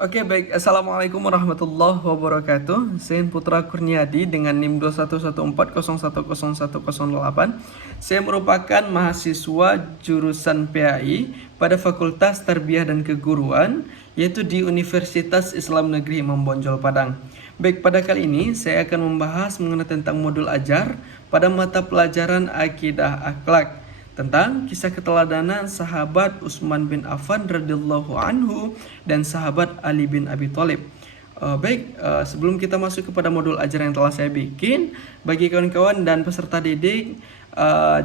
Oke, baik. Assalamualaikum warahmatullahi wabarakatuh. Saya Putra Kurniadi dengan NIM 2114010108. Saya merupakan mahasiswa jurusan PAI pada Fakultas Tarbiyah dan Keguruan, yaitu di Universitas Islam Negeri Imam Bonjol Padang. Baik, pada kali ini saya akan membahas mengenai tentang modul ajar pada mata pelajaran Akidah Akhlak, tentang kisah keteladanan sahabat Utsman bin Affan radhiyallahu anhu dan sahabat Ali bin Abi Thalib. Sebelum kita masuk kepada modul ajar yang telah saya bikin, bagi kawan-kawan dan peserta didik,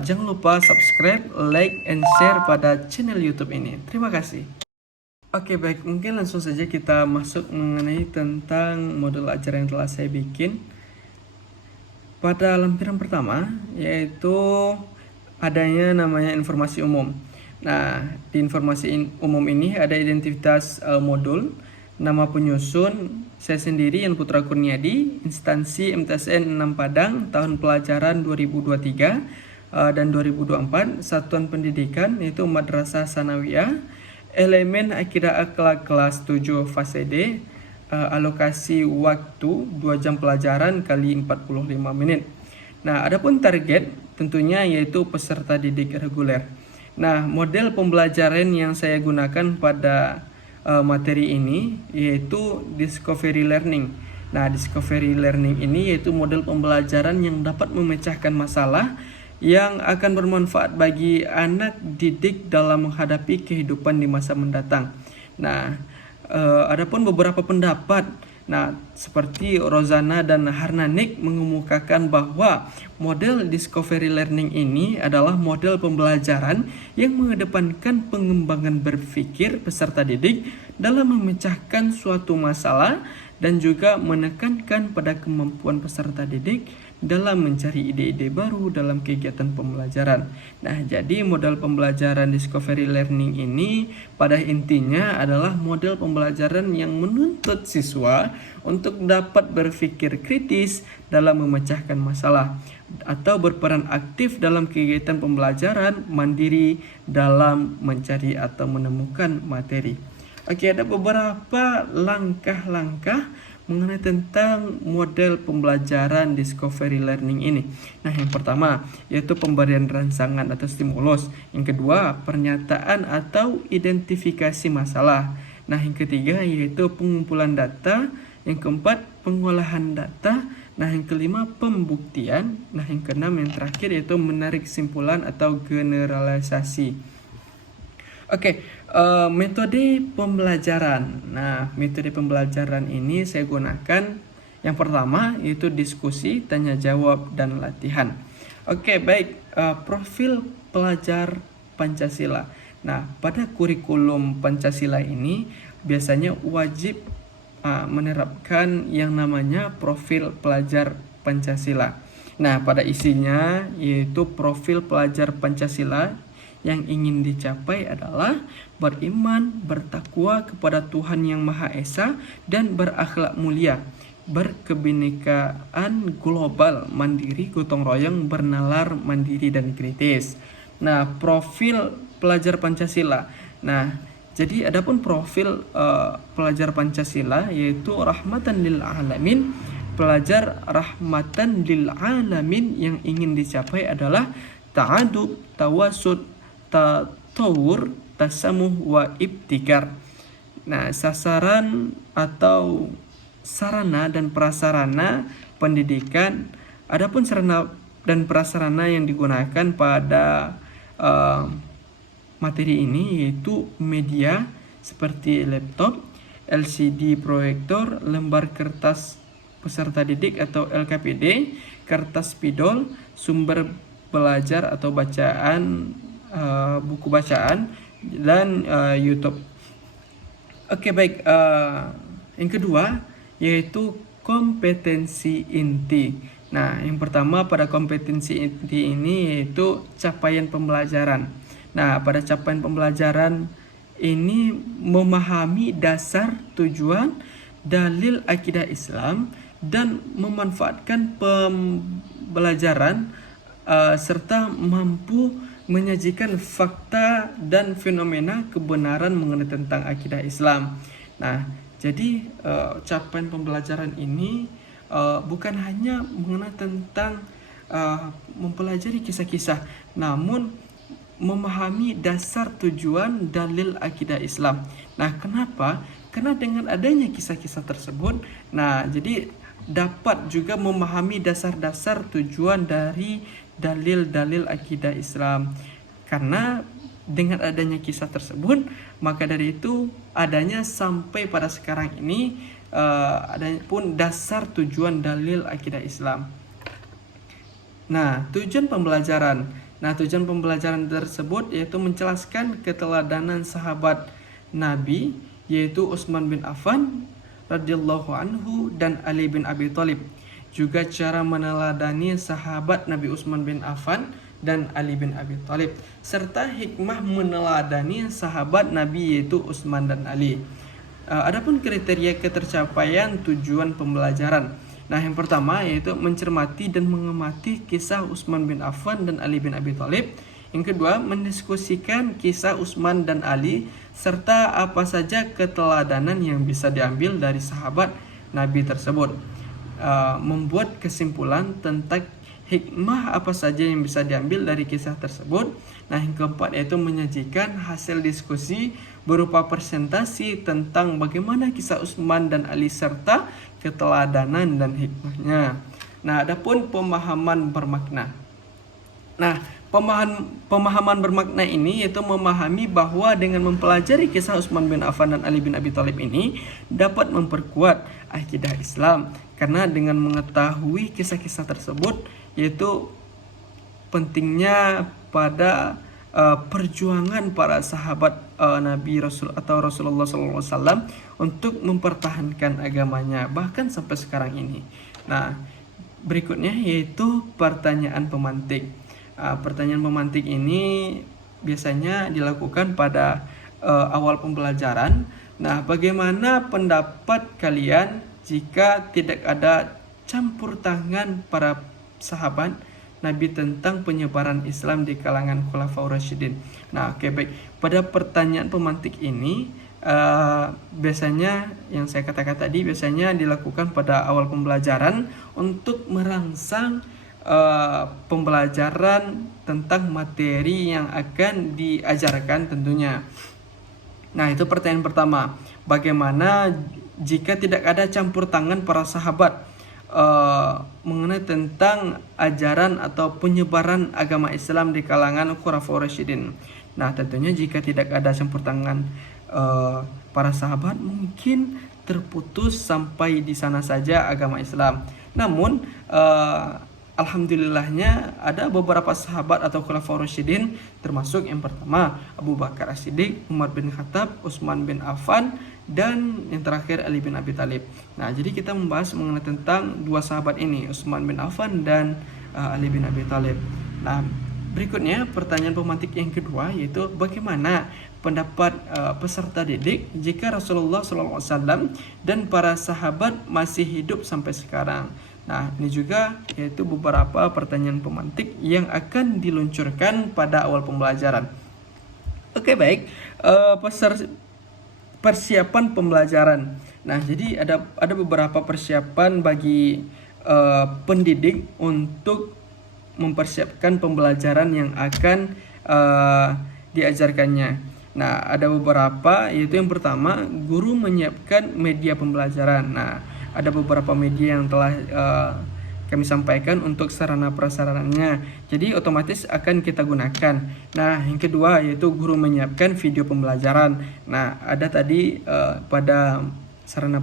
jangan lupa subscribe, like, and share pada channel YouTube ini. Terima kasih. Oke, baik, mungkin langsung saja kita masuk mengenai tentang modul ajar yang telah saya bikin. Pada lampiran pertama, yaitu adanya namanya informasi umum. Nah, di informasi umum ini ada identitas modul, nama penyusun, saya sendiri Yan Putra Kurniadi, instansi MTSN 6 Padang, tahun pelajaran 2023 dan 2024, satuan pendidikan yaitu Madrasah Sanawiyah, elemen Akidah Akhlak kelas 7 fase D, alokasi waktu 2 jam pelajaran kali 45 menit. Nah, adapun target tentunya yaitu peserta didik reguler. Nah, model pembelajaran yang saya gunakan pada materi ini yaitu discovery learning. Nah, discovery learning ini yaitu model pembelajaran yang dapat memecahkan masalah yang akan bermanfaat bagi anak didik dalam menghadapi kehidupan di masa mendatang. Nah, adapun beberapa pendapat, seperti Rozana dan Harnanik mengemukakan bahwa model discovery learning ini adalah model pembelajaran yang mengedepankan pengembangan berpikir peserta didik dalam memecahkan suatu masalah dan juga menekankan pada kemampuan peserta didik dalam mencari ide-ide baru dalam kegiatan pembelajaran. Nah, jadi model pembelajaran discovery learning ini pada intinya adalah model pembelajaran yang menuntut siswa untuk dapat berpikir kritis dalam memecahkan masalah atau berperan aktif dalam kegiatan pembelajaran mandiri dalam mencari atau menemukan materi. Oke, ada beberapa langkah-langkah mengenai tentang model pembelajaran discovery learning ini. Nah, yang pertama yaitu pemberian rangsangan atau stimulus. Yang kedua, pernyataan atau identifikasi masalah. Nah, yang ketiga yaitu pengumpulan data. Yang keempat, pengolahan data. Nah, yang kelima, pembuktian. Nah, yang keenam, yang terakhir yaitu menarik kesimpulan atau generalisasi. Oke, metode pembelajaran. Nah, metode pembelajaran ini saya gunakan yang pertama yaitu diskusi, tanya jawab, dan latihan. Oke, baik. Profil pelajar Pancasila. Nah, pada kurikulum Pancasila ini biasanya wajib menerapkan yang namanya profil pelajar Pancasila. Nah, pada isinya yaitu profil pelajar Pancasila yang ingin dicapai adalah beriman, bertakwa kepada Tuhan Yang Maha Esa, dan berakhlak mulia, berkebinekaan global, mandiri, gotong royong, bernalar, mandiri, dan kritis. Nah, profil pelajar Pancasila. Nah, jadi adapun profil pelajar Pancasila yaitu rahmatan lil alamin. Pelajar rahmatan lil alamin yang ingin dicapai adalah ta'adub, tawasud, tatawur, tasamuh, wa ibtikar. Nah, sasaran atau sarana dan prasarana pendidikan. Adapun sarana dan prasarana yang digunakan pada materi ini yaitu media seperti laptop, LCD proyektor, lembar kertas peserta didik atau LKPD, kertas spidol, sumber belajar atau bacaan, buku bacaan, dan YouTube. Oke, baik. Yang kedua yaitu kompetensi inti. Nah, yang pertama pada kompetensi inti ini yaitu capaian pembelajaran. Nah, pada capaian pembelajaran ini memahami dasar, tujuan, dalil akidah Islam, dan memanfaatkan pembelajaran serta mampu menyajikan fakta dan fenomena kebenaran mengenai tentang akidah Islam. Nah, Jadi capaian pembelajaran ini bukan hanya mengenai tentang mempelajari kisah-kisah, namun memahami dasar tujuan dalil akidah Islam. Nah, kenapa? Karena dengan adanya kisah-kisah tersebut, nah jadi dapat juga memahami dasar-dasar tujuan dari dalil-dalil akidah Islam. Karena dengan adanya kisah tersebut, maka dari itu adanya sampai pada sekarang ini adanya pun dasar tujuan dalil akidah Islam. Nah, tujuan pembelajaran tersebut yaitu menjelaskan keteladanan sahabat Nabi, yaitu Utsman bin Affan radhiyallahu anhu dan Ali bin Abi Thalib. Juga cara meneladani sahabat Nabi Utsman bin Affan dan Ali bin Abi Thalib, serta hikmah meneladani sahabat Nabi yaitu Utsman dan Ali. Adapun kriteria ketercapaian tujuan pembelajaran. Nah, yang pertama yaitu mencermati dan mengamati kisah Utsman bin Affan dan Ali bin Abi Thalib. Yang kedua, mendiskusikan kisah Utsman dan Ali serta apa saja keteladanan yang bisa diambil dari sahabat Nabi tersebut. Membuat kesimpulan tentang hikmah apa saja yang bisa diambil dari kisah tersebut. Nah, yang keempat yaitu menyajikan hasil diskusi berupa presentasi tentang bagaimana kisah Utsman dan Ali serta keteladanan dan hikmahnya. Nah, adapun pemahaman bermakna. Nah, pemahaman bermakna ini yaitu memahami bahwa dengan mempelajari kisah Utsman bin Affan dan Ali bin Abi Thalib ini dapat memperkuat akidah Islam. Karena dengan mengetahui kisah-kisah tersebut yaitu pentingnya pada perjuangan para sahabat Nabi Rasul atau Rasulullah SAW untuk mempertahankan agamanya bahkan sampai sekarang ini. Nah, berikutnya yaitu pertanyaan pemantik. Pertanyaan pemantik ini biasanya dilakukan pada awal pembelajaran. Nah, bagaimana pendapat kalian jika tidak ada campur tangan para sahabat Nabi tentang penyebaran Islam di kalangan Khulafaur Rasyidin? Nah, oke, baik. Pada pertanyaan pemantik ini biasanya yang saya katakan tadi biasanya dilakukan pada awal pembelajaran untuk merangsang pembelajaran tentang materi yang akan diajarkan tentunya. Nah, itu pertanyaan pertama. Bagaimana jika tidak ada campur tangan para sahabat mengenai tentang ajaran atau penyebaran agama Islam di kalangan Khulafaur Rasyidin? Nah, tentunya jika tidak ada campur tangan para sahabat, mungkin terputus sampai di sana saja agama Islam. Namun alhamdulillahnya ada beberapa sahabat atau Khulafaur Rasyidin, termasuk yang pertama Abu Bakar As-Siddiq, Umar bin Khattab, Utsman bin Affan, dan yang terakhir Ali bin Abi Thalib. Nah, jadi kita membahas mengenai tentang dua sahabat ini, Utsman bin Affan dan Ali bin Abi Thalib. Nah, berikutnya pertanyaan pemantik yang kedua yaitu bagaimana pendapat peserta didik jika Rasulullah SAW dan para sahabat masih hidup sampai sekarang. Nah, ini juga yaitu beberapa pertanyaan pemantik yang akan diluncurkan pada awal pembelajaran. Oke, baik. Persiapan pembelajaran. Nah, jadi ada beberapa persiapan bagi pendidik untuk mempersiapkan pembelajaran yang akan diajarkannya. Nah, ada beberapa, yaitu yang pertama, guru menyiapkan media pembelajaran. Nah, ada beberapa media yang telah kami sampaikan untuk sarana prasarananya, jadi otomatis akan kita gunakan. Nah, yang kedua yaitu guru menyiapkan video pembelajaran. Nah, ada tadi pada sarana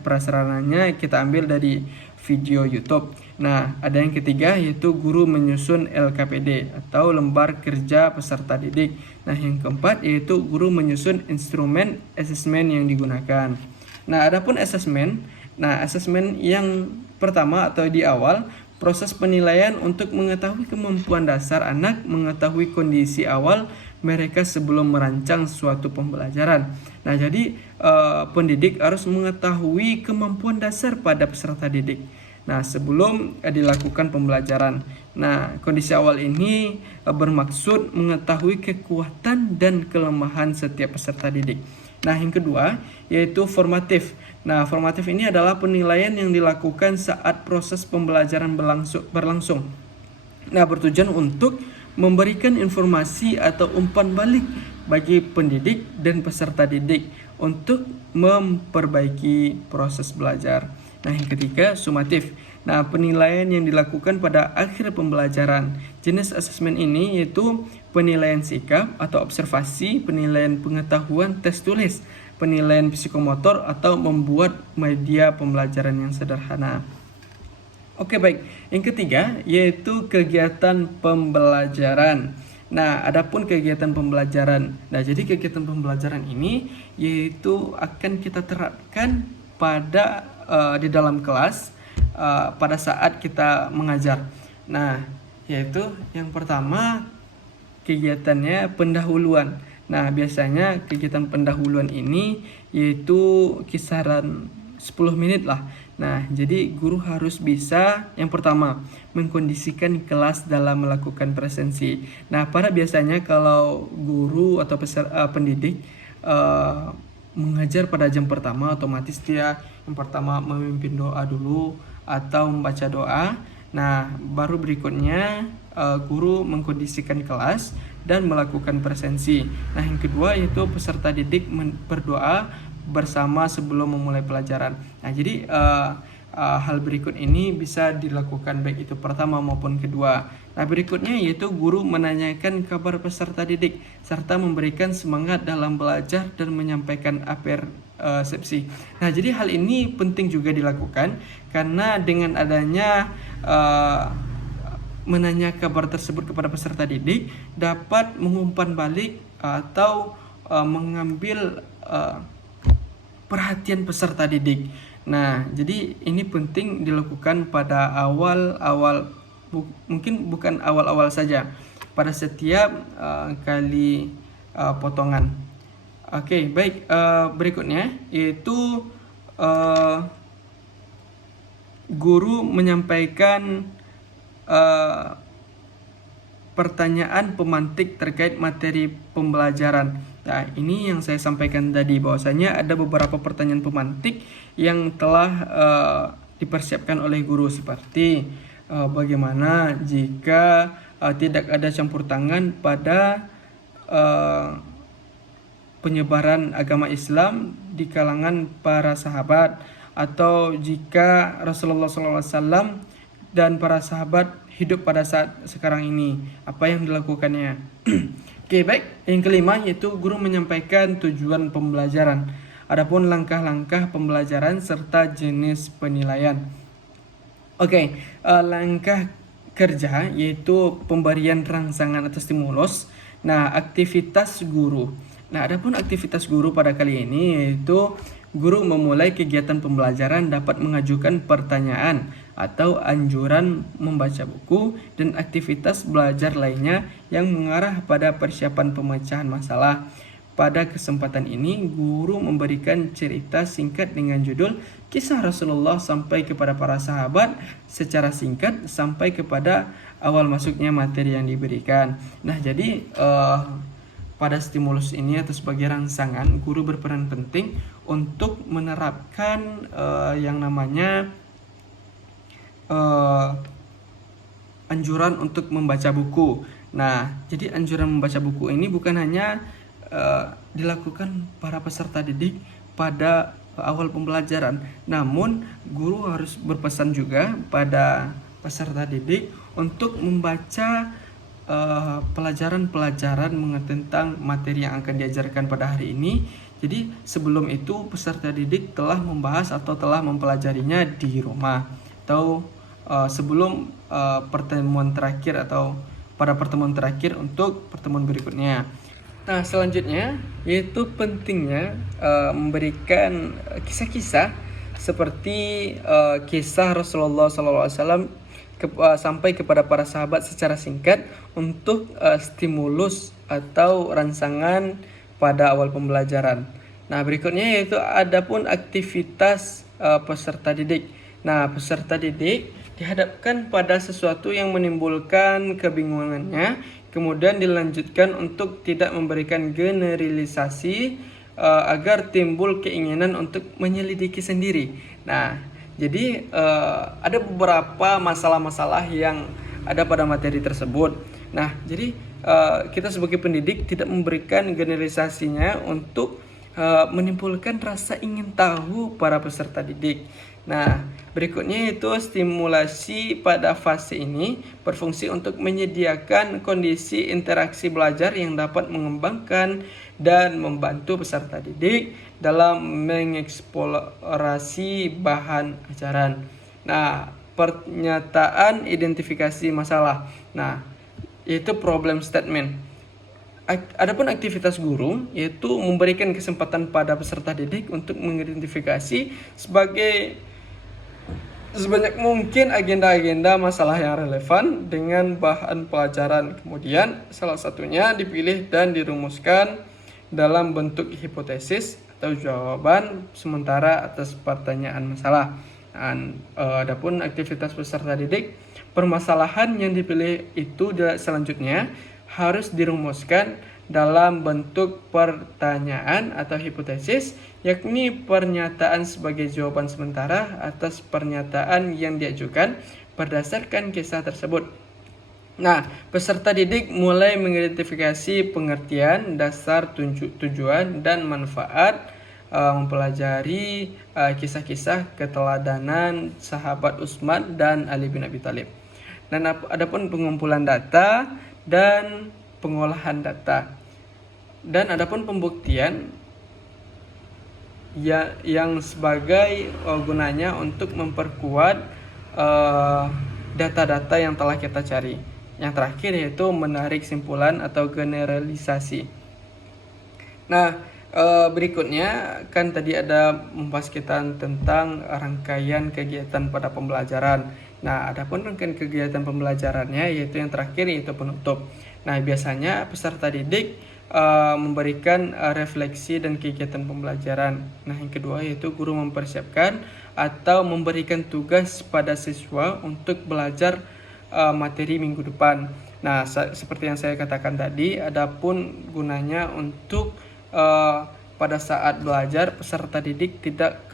prasarananya kita ambil dari video YouTube. Nah, ada yang ketiga yaitu guru menyusun LKPD atau lembar kerja peserta didik. Nah, yang keempat yaitu guru menyusun instrumen asesmen yang digunakan. Nah, adapun asesmen. Nah, asesmen yang pertama atau di awal, proses penilaian untuk mengetahui kemampuan dasar anak, mengetahui kondisi awal mereka sebelum merancang suatu pembelajaran. Nah, jadi pendidik harus mengetahui kemampuan dasar pada peserta didik. Nah, sebelum dilakukan pembelajaran. Nah, kondisi awal ini bermaksud mengetahui kekuatan dan kelemahan setiap peserta didik. Nah, yang kedua yaitu formatif. Nah, formatif ini adalah penilaian yang dilakukan saat proses pembelajaran berlangsung. Nah, bertujuan untuk memberikan informasi atau umpan balik bagi pendidik dan peserta didik untuk memperbaiki proses belajar. Nah, yang ketiga, sumatif. Nah, penilaian yang dilakukan pada akhir pembelajaran. Jenis asesmen ini yaitu penilaian sikap atau observasi, penilaian pengetahuan tes tulis, penilaian psikomotor, atau membuat media pembelajaran yang sederhana. Oke, baik. Yang ketiga yaitu kegiatan pembelajaran. Nah, adapun kegiatan pembelajaran. Nah, jadi kegiatan pembelajaran ini yaitu akan kita terapkan pada di dalam kelas pada saat kita mengajar. Nah, yaitu yang pertama kegiatannya pendahuluan. Nah, biasanya kegiatan pendahuluan ini yaitu kisaran 10 menit lah. Nah, jadi guru harus bisa yang pertama mengkondisikan kelas dalam melakukan presensi. Nah, pada biasanya kalau guru atau pendidik mengajar pada jam pertama, otomatis dia yang pertama memimpin doa dulu atau membaca doa. Nah, baru berikutnya guru mengkondisikan kelas dan melakukan presensi. Nah, yang kedua yaitu peserta didik berdoa bersama sebelum memulai pelajaran. Nah, jadi hal berikut ini bisa dilakukan baik itu pertama maupun kedua. Nah, berikutnya yaitu guru menanyakan kabar peserta didik serta memberikan semangat dalam belajar dan menyampaikan persepsi. Nah, jadi hal ini penting juga dilakukan karena dengan adanya menanya kabar tersebut kepada peserta didik dapat mengumpan balik atau mengambil perhatian peserta didik. Nah, jadi ini penting dilakukan pada mungkin bukan awal-awal saja, pada setiap kali potongan. Oke, baik. Berikutnya yaitu guru menyampaikan pertanyaan pemantik terkait materi pembelajaran. Nah, ini yang saya sampaikan tadi bahwasanya ada beberapa pertanyaan pemantik yang telah dipersiapkan oleh guru seperti bagaimana jika tidak ada campur tangan pada penyebaran agama Islam di kalangan para sahabat, atau jika Rasulullah SAW dan para sahabat hidup pada saat sekarang ini, apa yang dilakukannya. Oke, baik. Yang kelima yaitu guru menyampaikan tujuan pembelajaran. Adapun langkah-langkah pembelajaran serta jenis penilaian. Oke, langkah kerja yaitu pemberian rangsangan atau stimulus. Nah, aktivitas guru. Nah, adapun aktivitas guru pada kali ini yaitu guru memulai kegiatan pembelajaran dapat mengajukan pertanyaan atau anjuran membaca buku dan aktivitas belajar lainnya yang mengarah pada persiapan pemecahan masalah. Pada kesempatan ini, guru memberikan cerita singkat dengan judul Kisah Rasulullah sampai kepada para sahabat secara singkat sampai kepada awal masuknya materi yang diberikan. Nah, jadi pada stimulus ini atau sebagai rangsangan, guru berperan penting untuk menerapkan yang namanya anjuran untuk membaca buku. Nah, jadi anjuran membaca buku ini bukan hanya dilakukan para peserta didik pada awal pembelajaran, namun guru harus berpesan juga pada peserta didik untuk membaca pelajaran-pelajaran tentang materi yang akan diajarkan pada hari ini. Jadi sebelum itu peserta didik telah membahas atau telah mempelajarinya di rumah, atau sebelum pertemuan terakhir atau pada pertemuan terakhir untuk pertemuan berikutnya. Nah, selanjutnya yaitu pentingnya memberikan kisah-kisah seperti kisah Rasulullah SAW sampai kepada para sahabat secara singkat untuk stimulus atau rangsangan pada awal pembelajaran. Nah, berikutnya yaitu adapun aktivitas peserta didik. Nah, peserta didik dihadapkan pada sesuatu yang menimbulkan kebingungannya, kemudian dilanjutkan untuk tidak memberikan generalisasi agar timbul keinginan untuk menyelidiki sendiri. Nah, jadi ada beberapa masalah-masalah yang ada pada materi tersebut. Nah, jadi kita sebagai pendidik tidak memberikan generalisasinya untuk menimbulkan rasa ingin tahu para peserta didik. Nah, berikutnya itu stimulasi pada fase ini berfungsi untuk menyediakan kondisi interaksi belajar yang dapat mengembangkan dan membantu peserta didik dalam mengeksplorasi bahan ajaran. Nah, pernyataan identifikasi masalah. Nah, yaitu problem statement. Adapun aktivitas guru yaitu memberikan kesempatan pada peserta didik untuk mengidentifikasi sebanyak mungkin agenda-agenda masalah yang relevan dengan bahan pelajaran. Kemudian salah satunya dipilih dan dirumuskan dalam bentuk hipotesis atau jawaban sementara atas pertanyaan masalah. Adapun aktivitas peserta didik, permasalahan yang dipilih itu selanjutnya harus dirumuskan dalam bentuk pertanyaan atau hipotesis, yakni pernyataan sebagai jawaban sementara atas pernyataan yang diajukan berdasarkan kisah tersebut. Nah, peserta didik mulai mengidentifikasi pengertian, dasar, tujuan, dan manfaat mempelajari kisah-kisah keteladanan sahabat Utsman dan Ali bin Abi Thalib. Dan adapun pengumpulan data dan pengolahan data. Dan adapun pembuktian yang sebagai gunanya untuk memperkuat data-data yang telah kita cari. Yang terakhir yaitu menarik simpulan atau generalisasi. Nah, berikutnya kan tadi ada membahas kita tentang rangkaian kegiatan pada pembelajaran. Nah, adapun rangkaian kegiatan pembelajarannya yaitu yang terakhir yaitu penutup. Nah, biasanya peserta didik memberikan refleksi dan kegiatan pembelajaran. Nah, yang kedua yaitu guru mempersiapkan atau memberikan tugas pada siswa untuk belajar materi minggu depan. Nah, seperti yang saya katakan tadi, adapun gunanya untuk pada saat belajar peserta didik tidak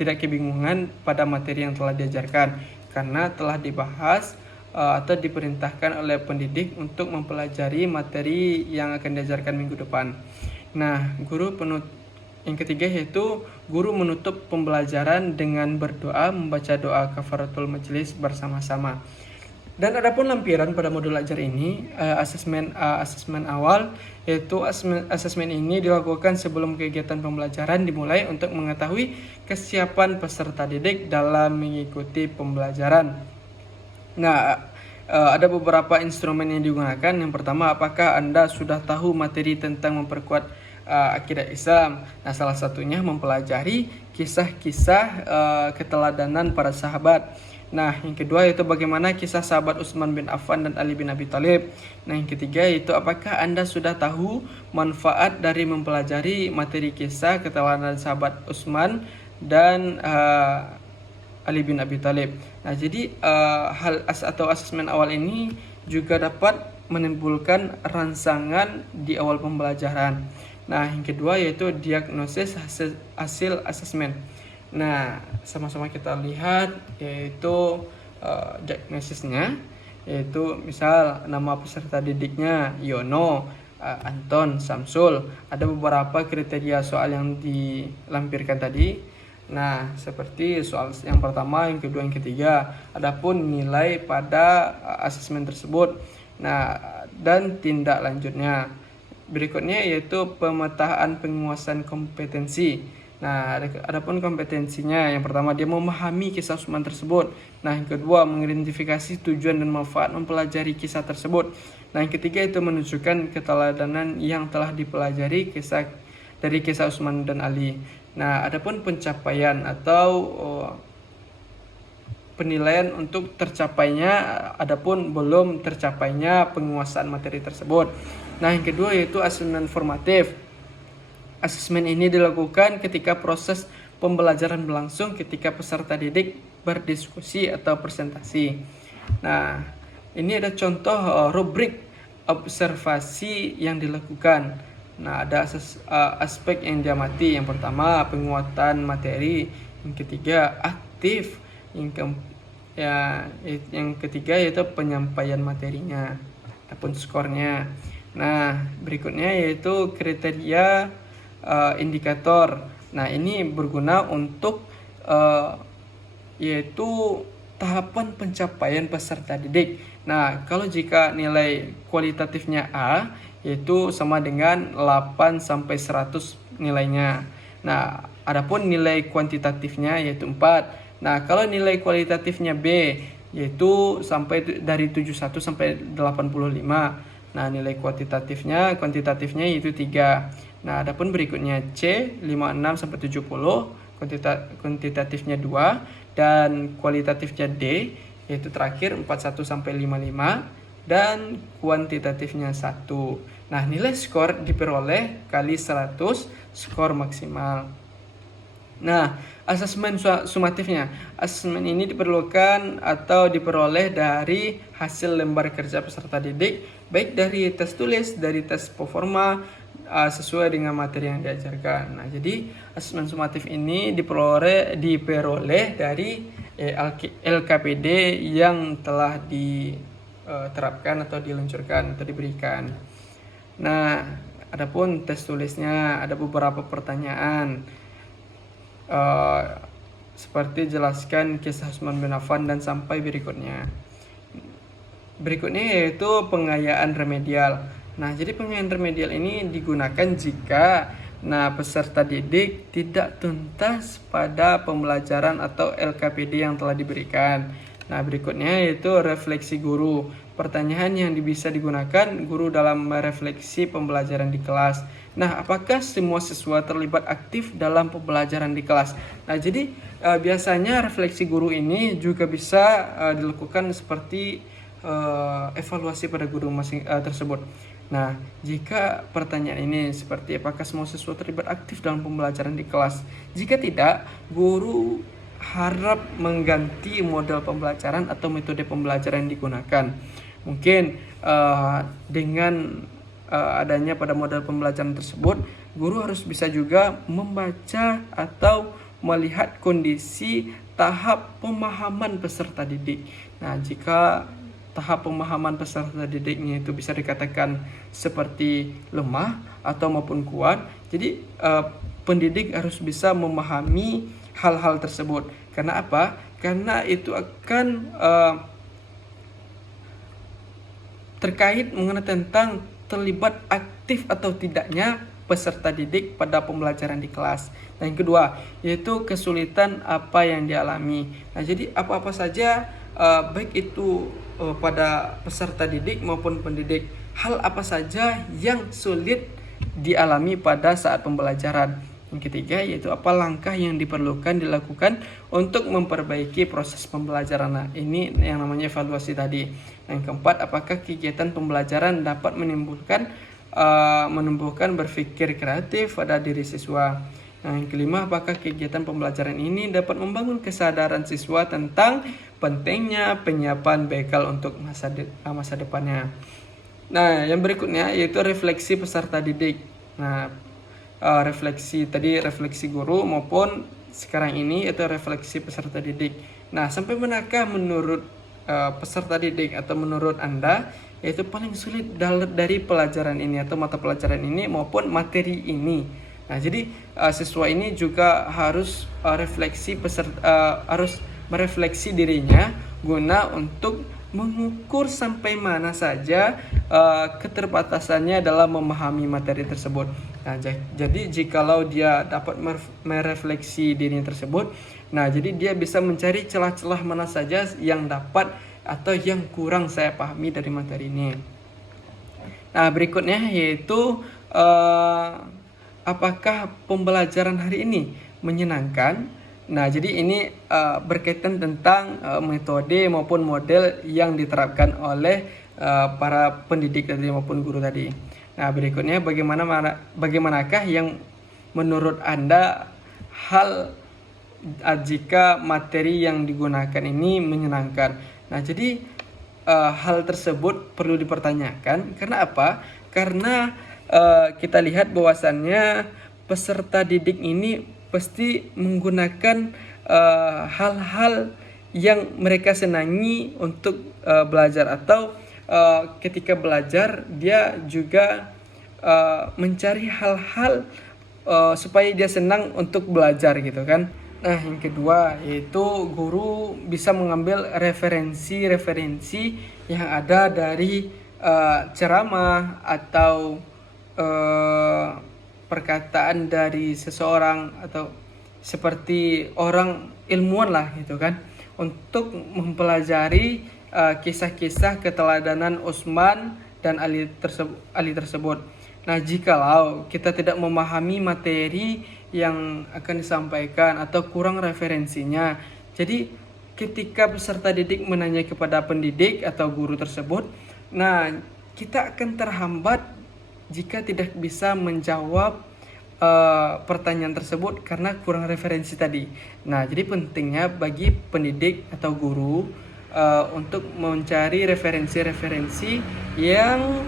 kebingungan pada materi yang telah diajarkan karena telah dibahas atau diperintahkan oleh pendidik untuk mempelajari materi yang akan diajarkan minggu depan. Nah, yang ketiga yaitu guru menutup pembelajaran dengan berdoa, membaca doa kafaratul majelis bersama-sama. Dan adapun lampiran pada modul ajar ini, asesmen awal, yaitu asesmen ini dilakukan sebelum kegiatan pembelajaran dimulai untuk mengetahui kesiapan peserta didik dalam mengikuti pembelajaran. Nah, ada beberapa instrumen yang digunakan. Yang pertama, apakah Anda sudah tahu materi tentang memperkuat akidah Islam? Nah, salah satunya mempelajari kisah-kisah keteladanan para sahabat. Nah, yang kedua yaitu bagaimana kisah sahabat Utsman bin Affan dan Ali bin Abi Thalib. Nah, yang ketiga yaitu apakah Anda sudah tahu manfaat dari mempelajari materi kisah keteladanan sahabat Utsman dan Ali bin Abi Thalib. Nah, jadi asesmen awal ini juga dapat menimbulkan rangsangan di awal pembelajaran. Nah, yang kedua yaitu diagnosis hasil asesmen. Nah, sama-sama kita lihat yaitu diagnosisnya, yaitu misal nama peserta didiknya Yono, Anton, Samsul. Ada beberapa kriteria soal yang dilampirkan tadi. Nah, seperti soal yang pertama, yang kedua, yang ketiga. Adapun nilai pada asesmen tersebut. Nah, dan tindak lanjutnya. Berikutnya yaitu pemetaan penguasaan kompetensi. Nah, adapun kompetensinya, yang pertama dia memahami kisah Utsman tersebut. Nah, yang kedua mengidentifikasi tujuan dan manfaat mempelajari kisah tersebut. Nah, yang ketiga itu menunjukkan keteladanan yang telah dipelajari dari kisah Utsman dan Ali. Nah, adapun pencapaian atau penilaian untuk tercapainya, adapun belum tercapainya penguasaan materi tersebut. Nah, yang kedua yaitu asesmen formatif. Asesmen ini dilakukan ketika proses pembelajaran berlangsung ketika peserta didik berdiskusi atau presentasi. Nah, ini ada contoh rubrik observasi yang dilakukan. Nah, ada aspek yang diamati. Yang pertama, penguatan materi. Yang ketiga, aktif. Yang ketiga yaitu penyampaian materinya ataupun skornya. Nah, berikutnya yaitu kriteria indikator. Nah, ini berguna untuk yaitu tahapan pencapaian peserta didik. Nah, kalau jika nilai kualitatifnya A, yaitu sama dengan 8 sampai 100 nilainya. Nah, adapun nilai kuantitatifnya yaitu 4. Nah, kalau nilai kualitatifnya B, yaitu sampai dari 71 sampai 85. Nah, nilai kuantitatifnya yaitu 3. Nah, adapun berikutnya C, 56 sampai 70, kuantitatifnya 2, dan kualitatifnya D, yaitu terakhir 41 sampai 55, dan kuantitatifnya 1. Nah, nilai skor diperoleh kali 100 skor maksimal. Nah, asesmen sumatifnya. Asesmen ini diperlukan atau diperoleh dari hasil lembar kerja peserta didik, baik dari tes tulis, dari tes proforma, sesuai dengan materi yang diajarkan. Nah, jadi asesmen sumatif ini diperoleh dari LKPD yang telah diterapkan atau diluncurkan atau diberikan. Nah, adapun tes tulisnya ada beberapa pertanyaan. Seperti jelaskan kisah Usman bin Affan dan sampai berikutnya. Berikutnya yaitu pengayaan remedial. Nah, jadi pengayaan remedial ini digunakan jika peserta didik tidak tuntas pada pembelajaran atau LKPD yang telah diberikan. Nah, berikutnya yaitu refleksi guru. Pertanyaan yang bisa digunakan guru dalam merefleksi pembelajaran di kelas. Nah, apakah semua siswa terlibat aktif dalam pembelajaran di kelas? Nah, jadi biasanya refleksi guru ini juga bisa dilakukan seperti evaluasi pada guru tersebut. Nah, jika pertanyaan ini seperti apakah semua siswa terlibat aktif dalam pembelajaran di kelas? Jika tidak, guru harap mengganti model pembelajaran atau metode pembelajaran yang digunakan. Mungkin dengan adanya pada model pembelajaran tersebut, guru harus bisa juga membaca atau melihat kondisi tahap pemahaman peserta didik. Nah, jika tahap pemahaman peserta didiknya itu bisa dikatakan seperti lemah atau maupun kuat, jadi pendidik harus bisa memahami hal-hal tersebut. Karena apa? Karena itu akan terkait mengenai tentang terlibat aktif atau tidaknya peserta didik pada pembelajaran di kelas. Dan yang kedua, yaitu kesulitan apa yang dialami. Nah, jadi apa-apa saja baik itu pada peserta didik maupun pendidik, hal apa saja yang sulit dialami pada saat pembelajaran. Yang ketiga, yaitu apa langkah yang diperlukan dilakukan untuk memperbaiki proses pembelajaran. Nah, ini yang namanya evaluasi tadi. Yang keempat, apakah kegiatan pembelajaran dapat menumbuhkan berpikir kreatif pada diri siswa. Nah, yang kelima, apakah kegiatan pembelajaran ini dapat membangun kesadaran siswa tentang pentingnya penyiapan bekal untuk masa depannya. Nah, yang berikutnya yaitu refleksi peserta didik. Nah, refleksi guru maupun sekarang ini yaitu refleksi peserta didik. Nah, sampai manakah menurut peserta didik atau menurut Anda yaitu paling sulit dari pelajaran ini atau mata pelajaran ini maupun materi ini? Nah, jadi siswa ini juga harus harus merefleksi dirinya guna untuk mengukur sampai mana saja keterbatasannya dalam memahami materi tersebut. Nah, jadi jikalau dia dapat merefleksi diri tersebut, nah jadi dia bisa mencari celah-celah mana saja yang dapat atau yang kurang saya pahami dari materi ini. Nah, berikutnya yaitu apakah pembelajaran hari ini menyenangkan? Nah, jadi ini berkaitan tentang metode maupun model yang diterapkan oleh para pendidik tadi maupun guru tadi. Nah, berikutnya bagaimanakah yang menurut Anda hal jika materi yang digunakan ini menyenangkan? Nah, jadi hal tersebut perlu dipertanyakan. Karena apa? Karena kita lihat bahwasannya peserta didik ini pasti menggunakan hal-hal yang mereka senangi untuk belajar, atau ketika belajar dia juga mencari hal-hal supaya dia senang untuk belajar gitu kan. Nah, yang kedua yaitu guru bisa mengambil referensi-referensi yang ada dari ceramah atau perkataan dari seseorang, atau seperti orang ilmuwan lah gitu kan, untuk mempelajari kisah-kisah keteladanan Utsman dan Ali tersebut. Nah, jikalau kita tidak memahami materi yang akan disampaikan atau kurang referensinya, jadi ketika peserta didik menanya kepada pendidik atau guru tersebut, nah kita akan terhambat jika tidak bisa menjawab pertanyaan tersebut karena kurang referensi tadi. Nah, jadi pentingnya bagi pendidik atau guru untuk mencari referensi-referensi yang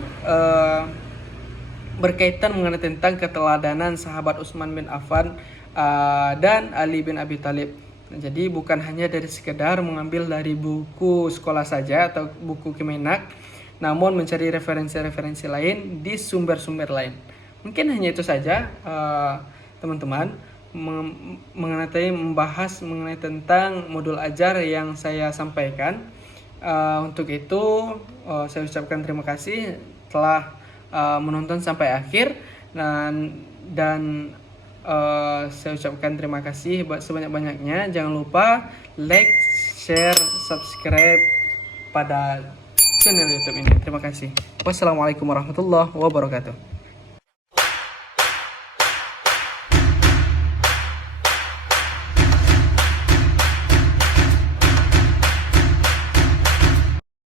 berkaitan mengenai tentang keteladanan sahabat Utsman bin Affan dan Ali bin Abi Thalib. Nah, jadi bukan hanya dari sekedar mengambil dari buku sekolah saja atau buku Kemenak, namun mencari referensi-referensi lain di sumber-sumber lain. Mungkin hanya itu saja teman-teman membahas mengenai tentang modul ajar yang saya sampaikan. Untuk itu saya ucapkan terima kasih telah menonton sampai akhir, dan saya ucapkan terima kasih sebanyak-banyaknya. Jangan lupa like, share, subscribe pada channel YouTube ini. Terima kasih. Wassalamualaikum warahmatullahi wabarakatuh.